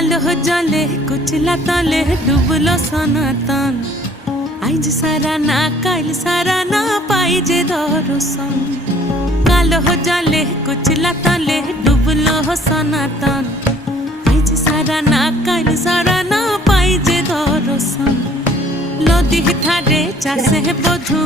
কালো জলে কুচলা তলে ডুবলো সনাতন। আইজ সারা না কাল সারা না পাই যে দর্শন। কালো জলে কুচলা তলে ডুবলো সনাতন। আইজ সারা না কাল সারা না পাই যে দর্শন। নদী ধারে চাষে বধু